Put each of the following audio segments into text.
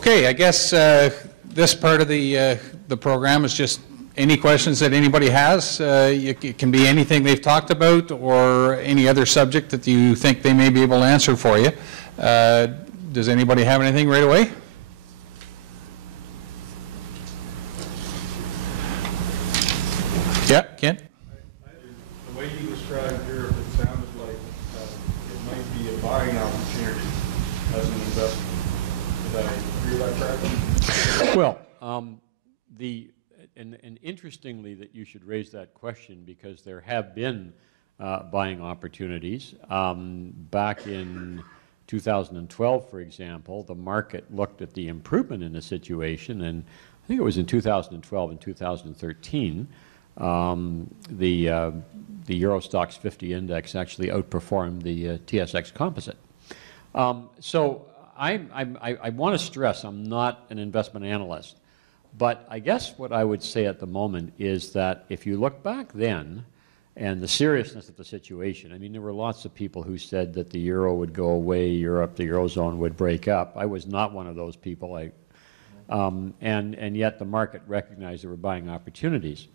Okay, I guess this part of the program is just any questions that anybody has. It can be anything they've talked about or any other subject that you think they may be able to answer for you. Does anybody have anything right away? Yeah, Ken? The way you described Europe, it sounded like it might be a buying opportunity as an investment. Did I hear that correctly? Well, and interestingly that you should raise that question, because there have been buying opportunities. Back in 2012, for example, the market looked at the improvement in the situation, and I think it was in 2012 and 2013, the Euro Stoxx 50 index actually outperformed the TSX Composite. So I want to stress I'm not an investment analyst, but I guess what I would say at the moment is that if you look back then and the seriousness of the situation, I mean, there were lots of people who said that the euro would go away, Europe, the Eurozone would break up. I was not one of those people. And yet the market recognized there were buying opportunities.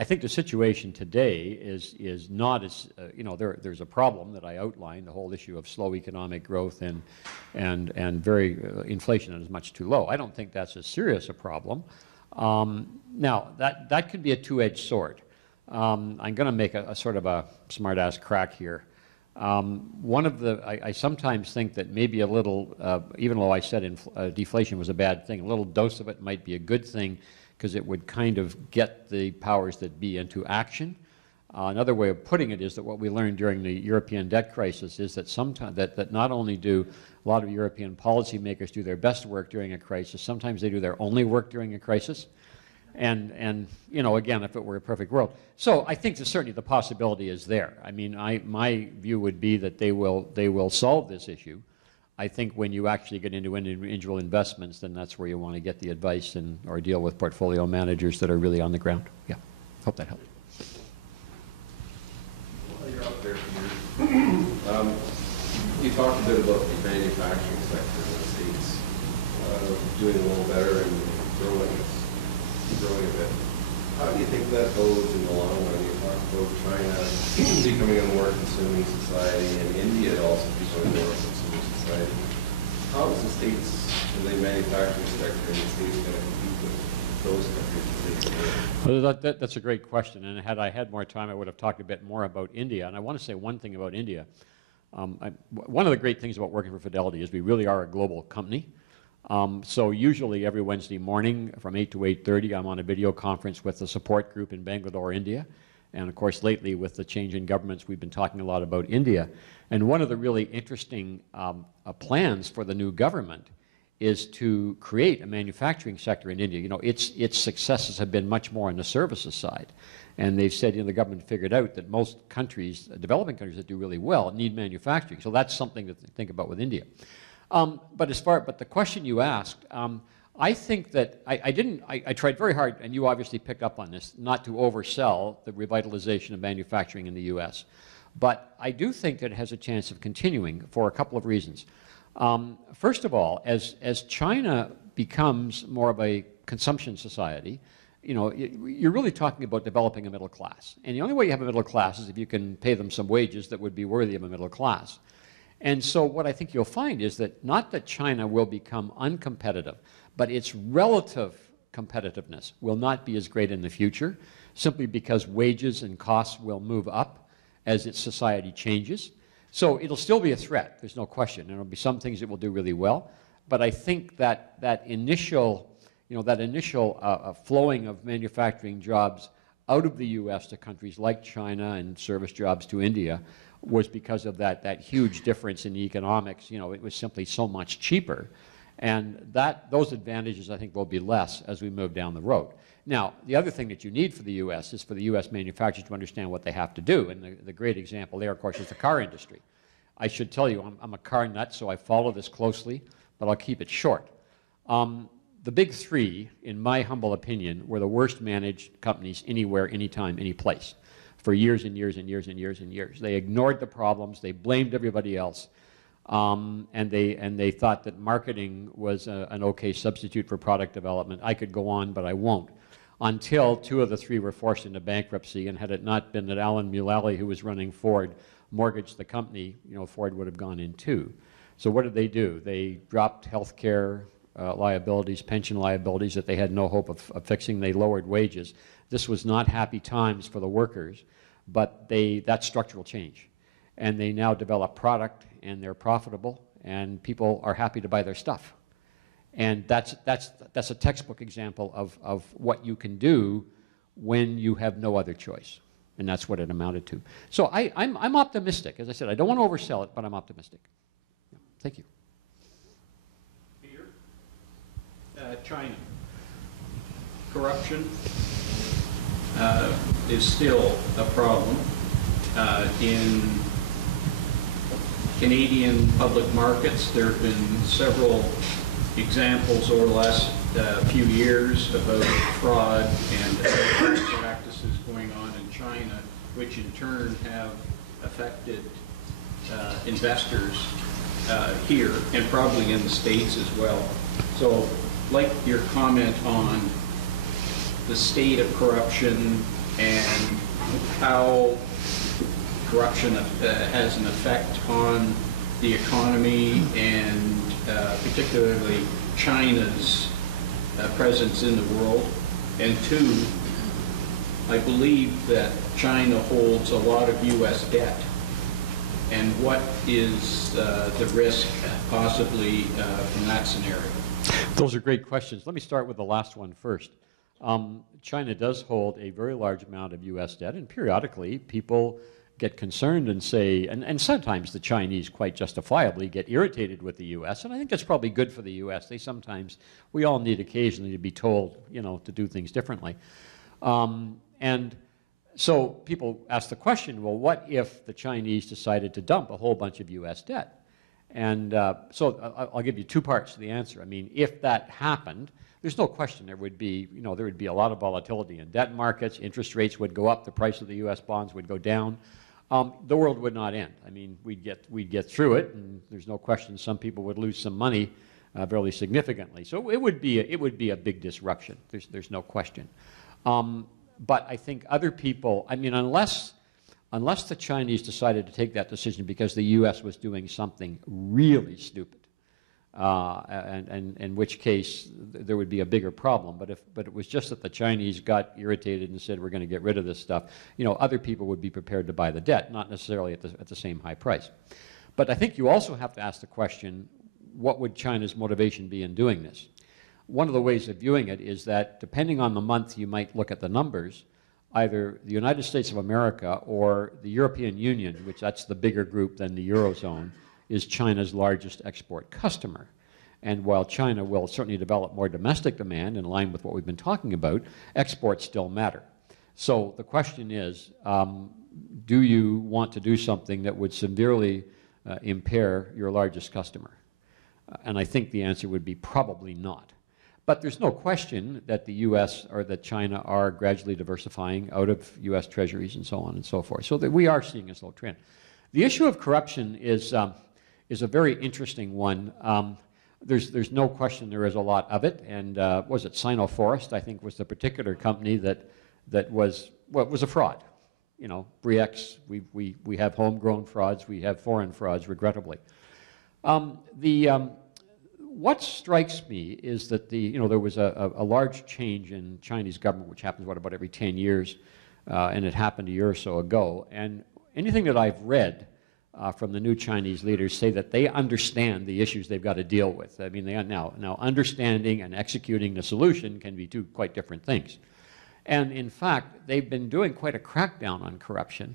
I think the situation today is not as, you know, there's a problem that I outlined, the whole issue of slow economic growth and very inflation is much too low. I don't think that's as serious a problem. Now, that could be a two-edged sword. I'm going to make a sort of a smart-ass crack here. I sometimes think that maybe a little, even though I said deflation was a bad thing, a little dose of it might be a good thing, because it would kind of get the powers that be into action. Another way of putting it is that what we learned during the European debt crisis is that sometimes that not only do a lot of European policymakers do their best work during a crisis, sometimes they do their only work during a crisis. And you know, again, if it were a perfect world. So I think that certainly the possibility is there. I mean, my view would be that they will solve this issue. I think when you actually get into individual investments, then that's where you want to get the advice or deal with portfolio managers that are really on the ground. Yeah, hope that helps. Well, you're up there for you talked a bit about the manufacturing sector in the States doing a little better and growing a bit. How do you think that goes in the long run? You talked about China becoming a more consuming society, and India also becoming more consuming society. How is the States and the manufacturing sector in the States going to compete with those countries? Well, that's a great question, and had I had more time, I would have talked a bit more about India. And I want to say one thing about India. One of the great things about working for Fidelity is we really are a global company. So usually every Wednesday morning from 8 to 8:30, I'm on a video conference with the support group in Bangalore, India. And of course, lately with the change in governments, we've been talking a lot about India. And one of the really interesting plans for the new government is to create a manufacturing sector in India. You know, its successes have been much more on the services side. And they've said, you know, the government figured out that most countries, developing countries that do really well, need manufacturing. So that's something to think about with India. But the question you asked, I think that I tried very hard, and you obviously picked up on this, not to oversell the revitalization of manufacturing in the U.S. But I do think that it has a chance of continuing for a couple of reasons. First of all, as China becomes more of a consumption society, you know, you're really talking about developing a middle class. And the only way you have a middle class is if you can pay them some wages that would be worthy of a middle class. And so what I think you'll find is that not that China will become uncompetitive, but its relative competitiveness will not be as great in the future, simply because wages and costs will move up as its society changes. So it'll still be a threat, there's no question. There will be some things it will do really well, but I think that initial flowing of manufacturing jobs out of the U.S. to countries like China and service jobs to India was because of that huge difference in the economics. You know, it was simply so much cheaper. And those advantages, I think, will be less as we move down the road. Now, the other thing that you need for the U.S. is for the U.S. manufacturers to understand what they have to do. And the great example there, of course, is the car industry. I should tell you, I'm a car nut, so I follow this closely, but I'll keep it short. The big three, in my humble opinion, were the worst managed companies anywhere, anytime, any place, for years and years and years and years and years. They ignored the problems. They blamed everybody else. and they thought that marketing was an okay substitute for product development. I could go on, but I won't. Until 2 of the 3 were forced into bankruptcy, and had it not been that Alan Mulally, who was running Ford, mortgaged the company, Ford would have gone in too. So what did they do? They dropped health care liabilities, pension liabilities that they had no hope of fixing. They lowered wages. This was not happy times for the workers, but that's structural change. And they now develop product, and they're profitable, and people are happy to buy their stuff. And that's a textbook example of what you can do when you have no other choice. And that's what it amounted to. So I'm optimistic. As I said, I don't want to oversell it, but I'm optimistic. Yeah. Thank you. Peter? China. Corruption is still a problem in Canadian public markets. There have been several examples over the last few years about fraud and practices going on in China, which in turn have affected investors here and probably in the States as well. So, like your comment on the state of corruption and how corruption has an effect on the economy and particularly China's presence in the world. And 2, I believe that China holds a lot of U.S. debt. And what is the risk possibly from that scenario? Those are great questions. Let me start with the last one first. China does hold a very large amount of U.S. debt, and periodically people get concerned and say, and sometimes the Chinese quite justifiably get irritated with the U.S., and I think that's probably good for the U.S. They sometimes, we all need occasionally to be told, to do things differently. And so people ask the question, well, what if the Chinese decided to dump a whole bunch of U.S. debt? And so I'll give you 2 parts to the answer. I mean, if that happened, there's no question there would be, there would be a lot of volatility in debt markets, interest rates would go up, the price of the U.S. bonds would go down. The world would not end. I mean, we'd get through it, and there's no question some people would lose some money fairly significantly. So it would be a big disruption. There's no question. But I think other people, I mean, unless the Chinese decided to take that decision because the U.S. was doing something really stupid, and in which case there would be a bigger problem. But it was just that the Chinese got irritated and said, we're going to get rid of this stuff. Other people would be prepared to buy the debt, not necessarily at the same high price. But I think you also have to ask the question, what would China's motivation be in doing this? One of the ways of viewing it is that depending on the month you might look at the numbers, either the United States of America or the European Union, which that's the bigger group than the Eurozone, is China's largest export customer. And while China will certainly develop more domestic demand in line with what we've been talking about, exports still matter. So the question is, do you want to do something that would severely impair your largest customer? And I think the answer would be probably not. But there's no question that the U.S. or that China are gradually diversifying out of U.S. treasuries and so on and so forth. So that we are seeing a slow trend. The issue of corruption is a very interesting one. There's no question there is a lot of it. And was it Sino-Forest, I think, was the particular company that was a fraud. Bre-X, we have homegrown frauds, we have foreign frauds, regrettably. What strikes me is that there was a large change in Chinese government, which happens, about every 10 years, and it happened a year or so ago. And anything that I've read from the new Chinese leaders say that they understand the issues they've got to deal with. I mean, now understanding and executing the solution can be 2 quite different things. And in fact, they've been doing quite a crackdown on corruption,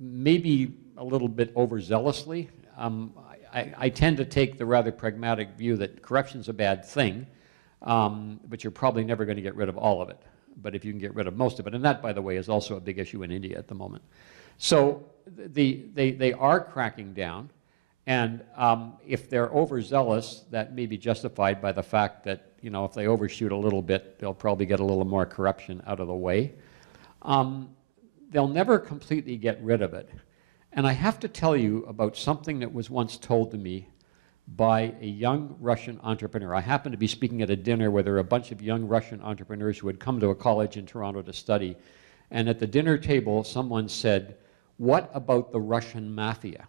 maybe a little bit overzealously. I tend to take the rather pragmatic view that corruption's a bad thing, but you're probably never going to get rid of all of it. But if you can get rid of most of it, and that, by the way, is also a big issue in India at the moment. So they are cracking down, and if they're overzealous, that may be justified by the fact that, if they overshoot a little bit, they'll probably get a little more corruption out of the way. They'll never completely get rid of it. And I have to tell you about something that was once told to me by a young Russian entrepreneur. I happened to be speaking at a dinner where there were a bunch of young Russian entrepreneurs who had come to a college in Toronto to study. And at the dinner table, someone said, "What about the Russian mafia?"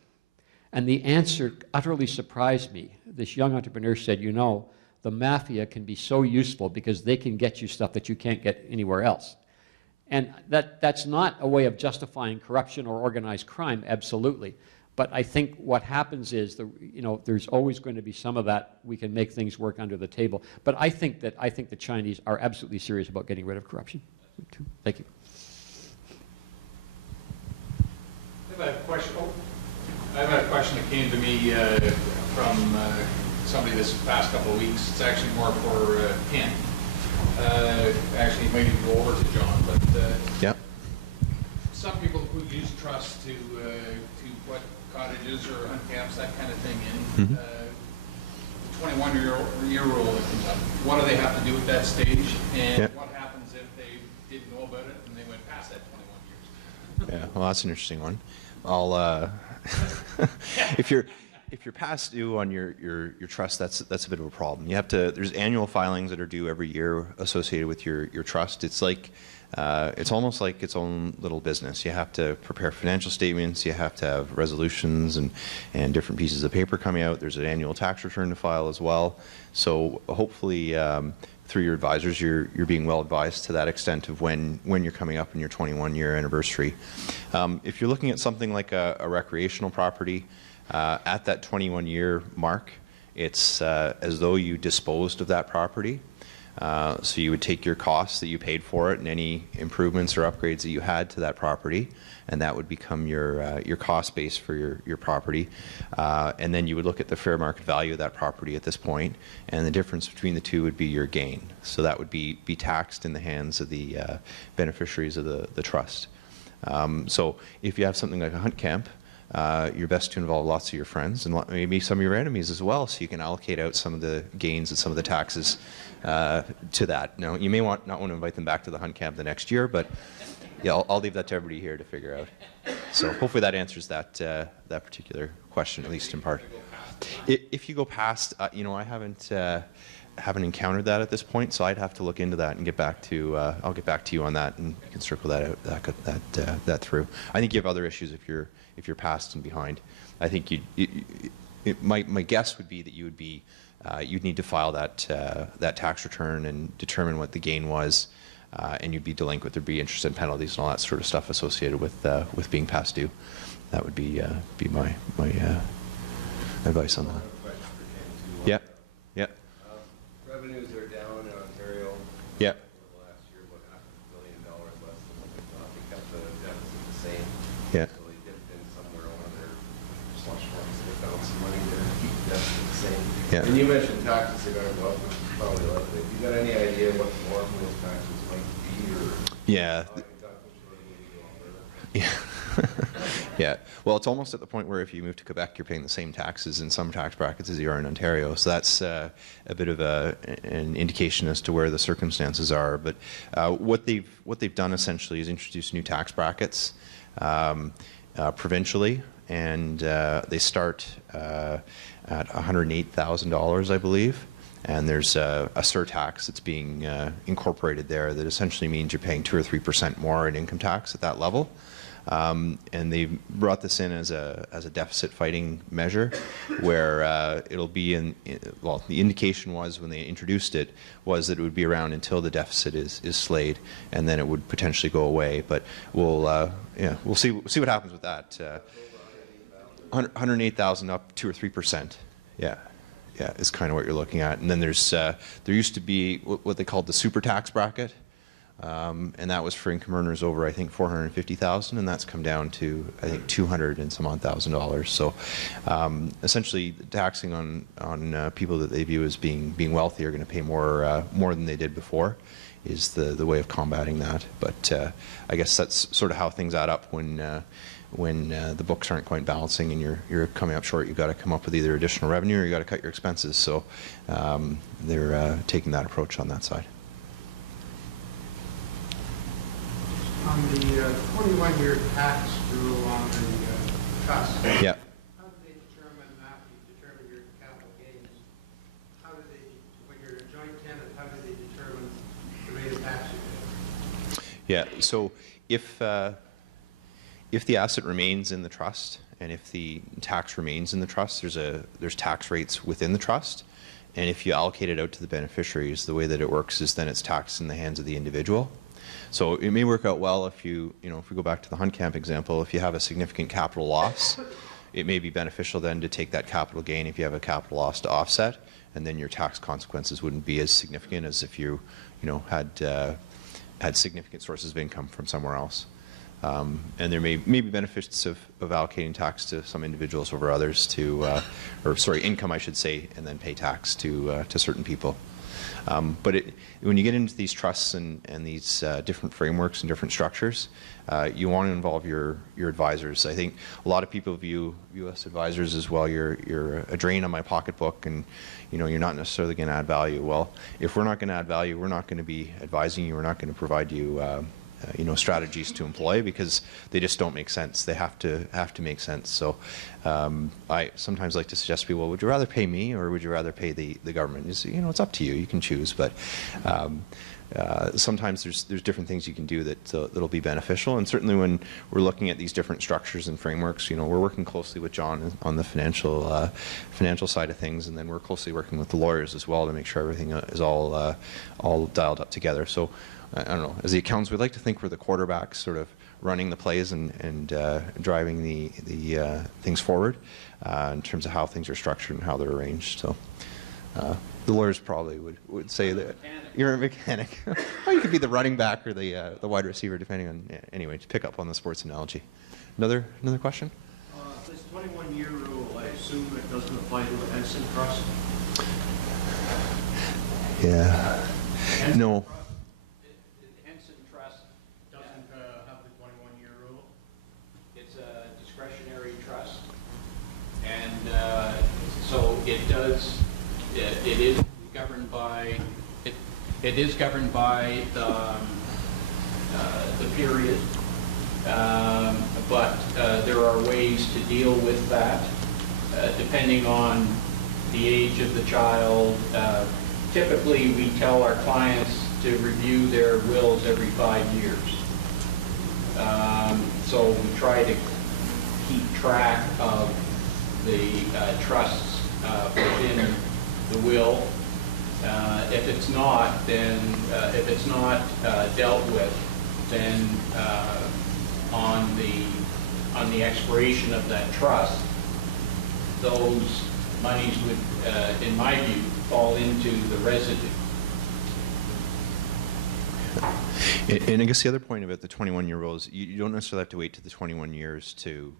And the answer utterly surprised me. This young entrepreneur said, "You know, the mafia can be so useful because they can get you stuff that you can't get anywhere else." And that's not a way of justifying corruption or organized crime, absolutely. But I think what happens is, there's always going to be some of that. We can make things work under the table. But I think the Chinese are absolutely serious about getting rid of corruption. Thank you. I have a question that came to me from somebody this past couple of weeks. It's actually more for Ken. Actually, it might even go over to John, but yeah. Some people who use trust to put cottages or hunt camps, that kind of thing in. Mm-hmm. 21-year rule that comes up. What do they have to do at that stage? And what happens if they didn't know about it and they went past that 21 years? Yeah, well, that's an interesting one. I'll if you're past due on your trust, that's a bit of a problem. You have to. There's annual filings that are due every year associated with your trust. It's like it's almost like its own little business. You have to prepare financial statements. You have to have resolutions and different pieces of paper coming out. There's an annual tax return to file as well. So hopefully through your advisors, you're being well advised to that extent of when you're coming up in your 21-year anniversary. If you're looking at something like a recreational property, at that 21-year mark, it's as though you disposed of that property. So you would take your costs that you paid for it and any improvements or upgrades that you had to that property, and that would become your cost base for your property. And then you would look at the fair market value of that property at this point, and the difference between the two would be your gain. So that would be taxed in the hands of the beneficiaries of the trust. So if you have something like a hunt camp, you're best to involve lots of your friends and maybe some of your enemies as well, so you can allocate out some of the gains and some of the taxes to that. Now, you may not want to invite them back to the hunt camp the next year, but yeah, I'll leave that to everybody here to figure out. So hopefully that answers that particular question, at least in part. If you go past, I haven't encountered that at this point, so I'd have to look into that and get back to. I'll get back to you on that, and you can circle that out, that through. I think you have other issues if you're past and behind. I think my guess would be that you would be you'd need to file that tax return and determine what the gain was, and you'd be delinquent. There'd be interest and penalties and all that sort of stuff associated with being past due. That would be my advice on that. Yeah. Yeah. Revenues are down in Ontario. Yeah. Over the last year, about $500 million less than what they thought. They kept the deficit the same. Yeah. So they dipped in somewhere on their slush funds to found some money there to keep the deficit the same. Yeah. And you mentioned taxes are going to go up, which is probably likely. Have you got any idea what more of those taxes might be, or? Yeah. Yeah. Yeah. Well, it's almost at the point where if you move to Quebec, you're paying the same taxes in some tax brackets as you are in Ontario. So that's a bit of an indication as to where the circumstances are. But what they've done essentially is introduce new tax brackets provincially, and they start at $108,000, I believe. And there's a surtax that's being incorporated there that essentially means you're paying 2 or 3% more in income tax at that level. And they brought this in as a deficit fighting measure, where it'll be well, the indication was when they introduced it was that it would be around until the deficit is slayed, and then it would potentially go away. But we'll see what happens with that. 108,000 up 2 or 3%. Yeah. Yeah, is kind of what you're looking at. And then there used to be what they called the super tax bracket, and that was for income earners over, I think, $450,000, and that's come down to, I think, $200 and some odd $1,000. So essentially, taxing on people that they view as being wealthy are going to pay more than they did before, is the way of combating that. But I guess that's sort of how things add up when the books aren't quite balancing and you're coming up short. You've got to come up with either additional revenue or you've got to cut your expenses. So they're taking that approach on that side. On the 21-year tax rule on the trust. Yeah. How do they determine, after you determine your capital gains, how do they, when you're a joint tenant, how do they determine the rate of tax you pay? Yeah. So if the asset remains in the trust and if the tax remains in the trust, there's tax rates within the trust. And if you allocate it out to the beneficiaries, the way that it works is then it's taxed in the hands of the individual. So it may work out well if if we go back to the hunt camp example, if you have a significant capital loss, it may be beneficial then to take that capital gain if you have a capital loss to offset, and then your tax consequences wouldn't be as significant as if you had significant sources of income from somewhere else. And there may be benefits of allocating tax to some individuals over others income I should say, and then pay tax to certain people. But when you get into these trusts and these different frameworks and different structures, you want to involve your advisors. I think a lot of people view us advisors as, well, you're a drain on my pocketbook, and you're not necessarily going to add value. Well, if we're not going to add value, we're not going to be advising you. We're not going to provide you strategies to employ, because they just don't make sense. They have to make sense. So I sometimes like to suggest to people, would you rather pay me or would you rather pay the government? It's up to you. You can choose, but sometimes there's different things you can do that'll be beneficial. And certainly when we're looking at these different structures and frameworks, we're working closely with John on the financial side of things, and then we're closely working with the lawyers as well to make sure everything is all dialed up together. So I don't know, as the accountants, we'd like to think we're the quarterbacks sort of running the plays and driving the things forward in terms of how things are structured and how they're arranged. So the lawyers probably would say that you're a mechanic. Or you could be the running back or the wide receiver, depending on, anyway, to pick up on the sports analogy. Another question? This 21-year rule, I assume it doesn't apply to the Henson Trust? Yeah. No. So it is governed by the period, but there are ways to deal with that depending on the age of the child. Typically, we tell our clients to review their wills every 5 years. So we try to keep track of the trusts within the will. If it's not, then if it's not dealt with, then on the expiration of that trust, those monies would, in my view, fall into the residue. And I guess the other point about the 21-year rule is you don't necessarily have to wait to the 21 years to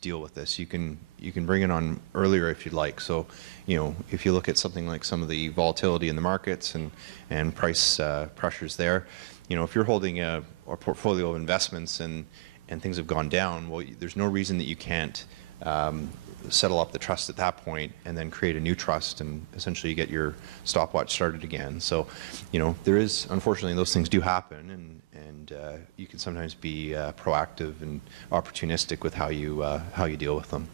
deal with this. You can bring it on earlier if you'd like. So, if you look at something like some of the volatility in the markets and price pressures there, if you're holding a portfolio of investments and things have gone down, well, there's no reason that you can't settle up the trust at that point and then create a new trust, and essentially you get your stopwatch started again. So, there is, unfortunately, those things do happen, and you can sometimes be proactive and opportunistic with how you deal with them.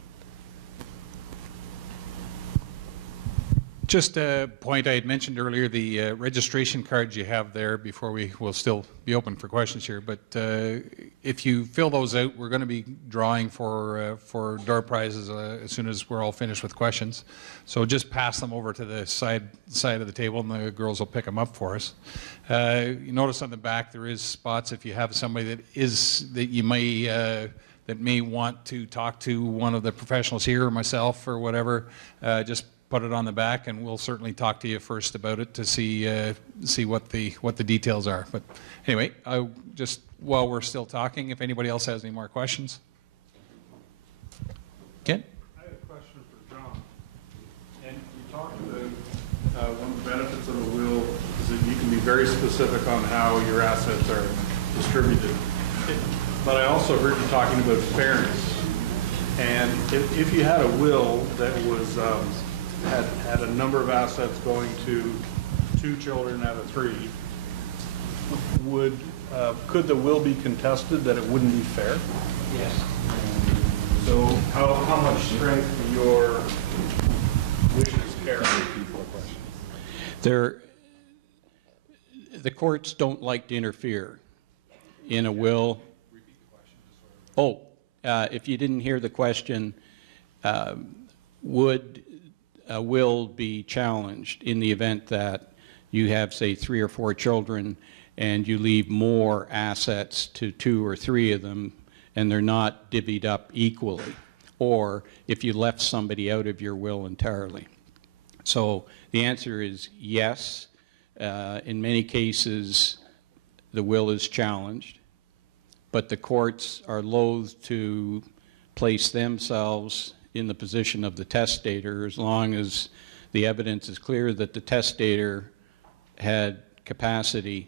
Just a point I had mentioned earlier, the registration cards you have there before we will still be open for questions here, but if you fill those out, we're going to be drawing for door prizes as soon as we're all finished with questions. So just pass them over to the side of the table and the girls will pick them up for us. You notice on the back there is spots if you have somebody that may want to talk to one of the professionals here or myself or whatever, just put it on the back, and we'll certainly talk to you first about it to see what the details are. But anyway, just while we're still talking, if anybody else has any more questions. Ken? I have a question for John. And you talked about one of the benefits of a will is that you can be very specific on how your assets are distributed. But I also heard you talking about fairness. And if you had a will that was had a number of assets going to 2 children out of 3, could the will be contested that it wouldn't be fair? Yes. So how much strength do your wishes carry? The courts don't like to interfere in a will. Oh, if you didn't hear the question, would a will be challenged in the event that you have, say, 3 or 4 children and you leave more assets to 2 or 3 of them and they're not divvied up equally, or if you left somebody out of your will entirely? So the answer is yes. In many cases, the will is challenged, but the courts are loath to place themselves in the position of the testator as long as the evidence is clear that the testator had capacity,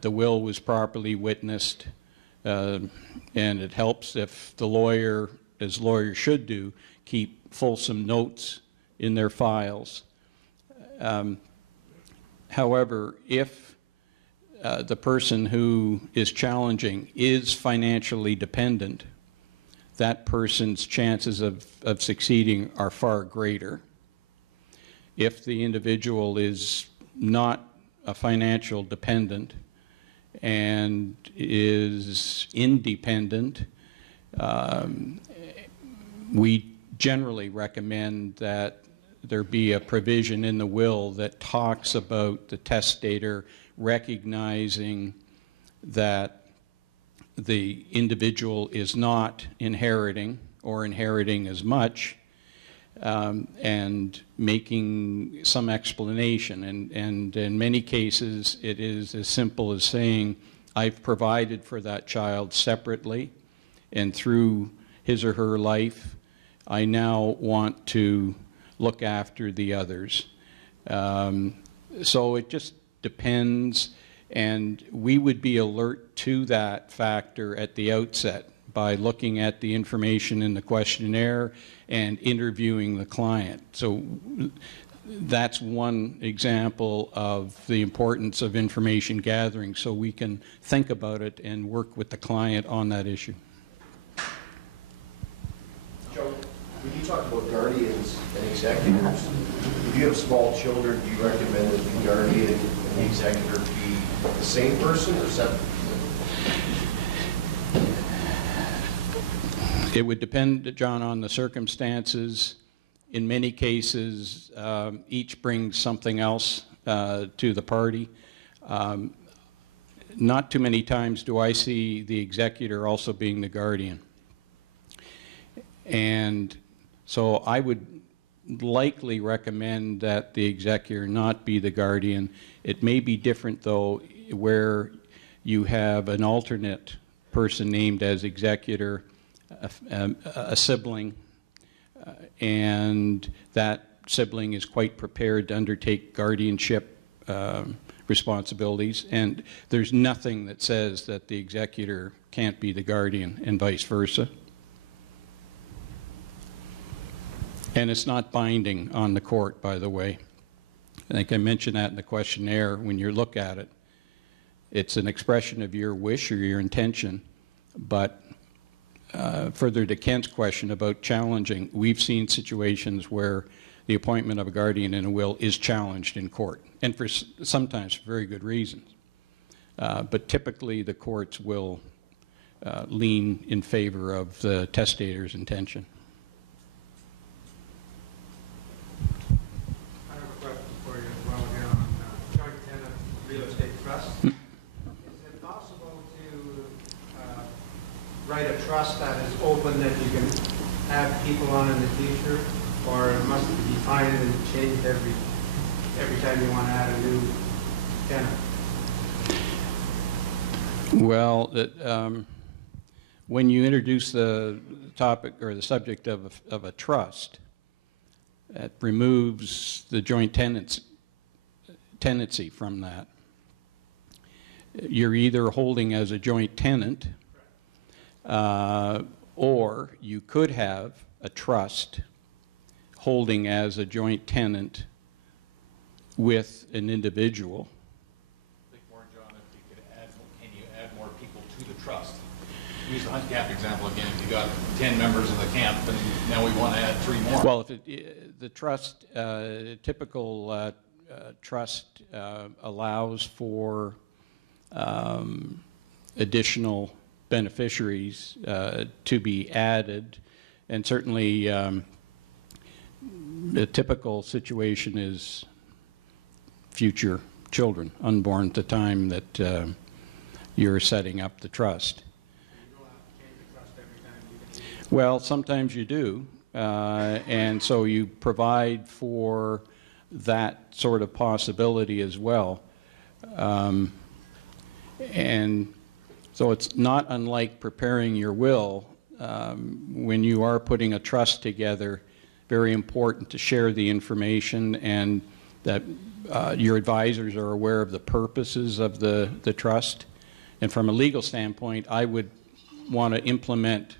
the will was properly witnessed, and it helps if the lawyer, as lawyers should do, keep fulsome notes in their files. However, if the person who is challenging is financially dependent, that person's chances of succeeding are far greater. If the individual is not a financial dependent and is independent, we generally recommend that there be a provision in the will that talks about the testator recognizing that the individual is not inheriting or inheriting as much, and making some explanation. And in many cases, it is as simple as saying, I've provided for that child separately, and through his or her life, I now want to look after the others. So it just depends, and we would be alert to that factor at the outset by looking at the information in the questionnaire and interviewing the client. So that's one example of the importance of information gathering, so we can think about it and work with the client on that issue. Joe, when you talk about guardians and executors, if you have small children, do you recommend that the guardian and the executor be the same person or separate? It would depend, John, on the circumstances. In many cases, each brings something else to the party. Not too many times do I see the executor also being the guardian. And so I would likely recommend that the executor not be the guardian. It may be different, though, where you have an alternate person named as executor, a sibling, and that sibling is quite prepared to undertake guardianship responsibilities, and there's nothing that says that the executor can't be the guardian and vice versa. And it's not binding on the court, by the way. I think I mentioned that in the questionnaire. When you look at it, it's an expression of your wish or your intention, but further to Kent's question about challenging, we've seen situations where the appointment of a guardian in a will is challenged in court, and for sometimes for very good reasons. But typically the courts will lean in favor of the testator's intention. I have a question for you as well here on joint tenant real estate trust. Is it possible to write a trust that is open that you can have people on in the future, or must it be defined and changed every time you want to add a new tenant? Well, when you introduce the topic or the subject of a trust, it removes the joint tenancy from that. You're either holding as a joint tenant, or you could have a trust holding as a joint tenant with an individual. I think more, John, if you could add, can you add more people to the trust? use the hunt camp example again. If you got 10 members of the camp, and now we want to add 3 more. Well, if the trust, typical trust allows for additional beneficiaries to be added, and certainly the typical situation is future children, unborn at the time that you're setting up the trust. You don't have to change the trust every time you get. Well, sometimes you do, and so you provide for that sort of possibility as well. And so it's not unlike preparing your will. When you are putting a trust together, very important to share the information, and that your advisors are aware of the purposes of the trust. And from a legal standpoint, I would want to implement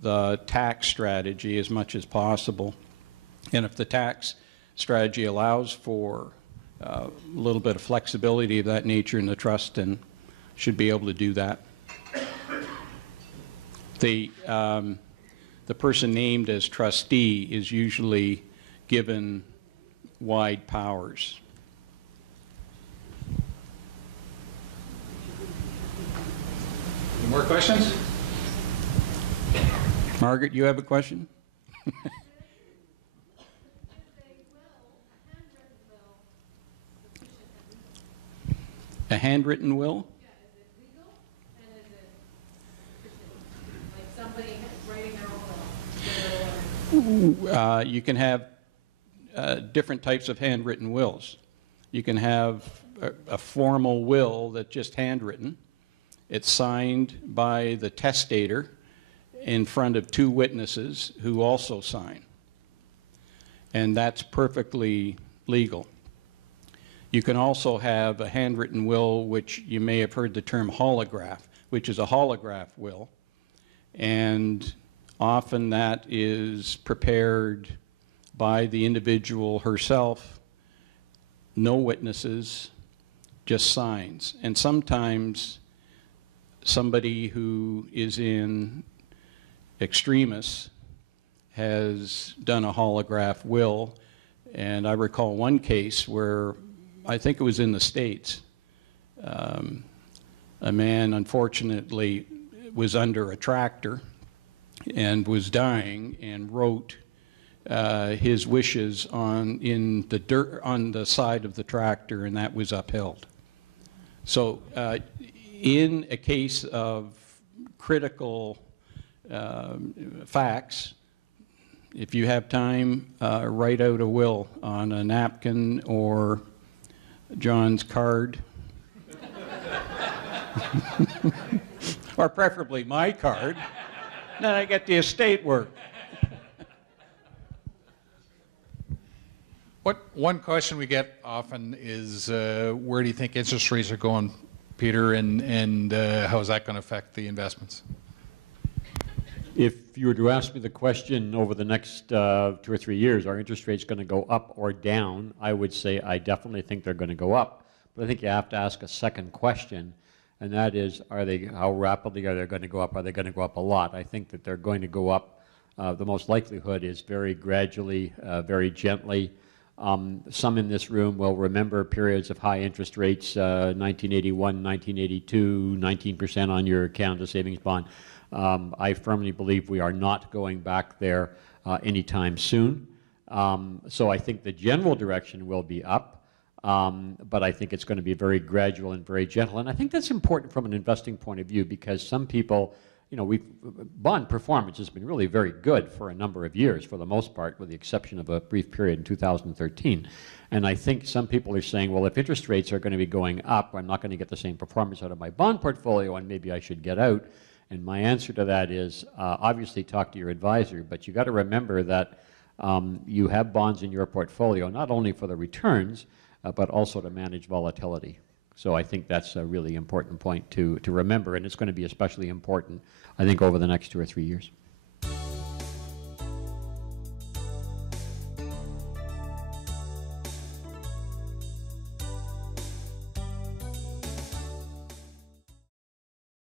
the tax strategy as much as possible. And if the tax strategy allows for a little bit of flexibility of that nature in the trust, then should be able to do that. The person named as trustee is usually given wide powers. Any more questions? Margaret, you have a question? A handwritten will? Yeah, is it legal? And is it like somebody writing their own will? You can have different types of handwritten wills. You can have a formal will that's just handwritten. It's signed by the testator in front of 2 witnesses who also sign. And that's perfectly legal. You can also have a handwritten will, which you may have heard the term holograph, which is a holograph will. And often that is prepared by the individual herself, no witnesses, just signs. And sometimes somebody who is in extremis has done a holograph will. And I recall one case where, I think it was in the States, a man unfortunately was under a tractor and was dying, and wrote his wishes on the dirt on the side of the tractor, and that was upheld. So in a case of critical facts, if you have time, write out a will on a napkin or John's card, or preferably my card. Then I get the estate work. One question we get often is, where do you think interest rates are going, Peter, and how is that going to affect the investments? If you were to ask me the question over the next 2 or 3 years, are interest rates going to go up or down, I would say I definitely think they're going to go up. But I think you have to ask a second question, and that is, how rapidly are they going to go up? Are they going to go up a lot? I think that they're going to go up. The most likelihood is very gradually, very gently. Some in this room will remember periods of high interest rates, 1981, 1982, 19% on your account, a savings bond. I firmly believe we are not going back there anytime soon. So I think the general direction will be up, but I think it's going to be very gradual and very gentle. And I think that's important from an investing point of view, because some people, you know, bond performance has been really very good for a number of years, for the most part, with the exception of a brief period in 2013. And I think some people are saying, well, if interest rates are going to be going up, I'm not going to get the same performance out of my bond portfolio, and maybe I should get out. And my answer to that is, obviously talk to your advisor, but you got to remember that you have bonds in your portfolio, not only for the returns, but also to manage volatility. So I think that's a really important point to remember, and it's going to be especially important, I think, over the next 2 or 3 years.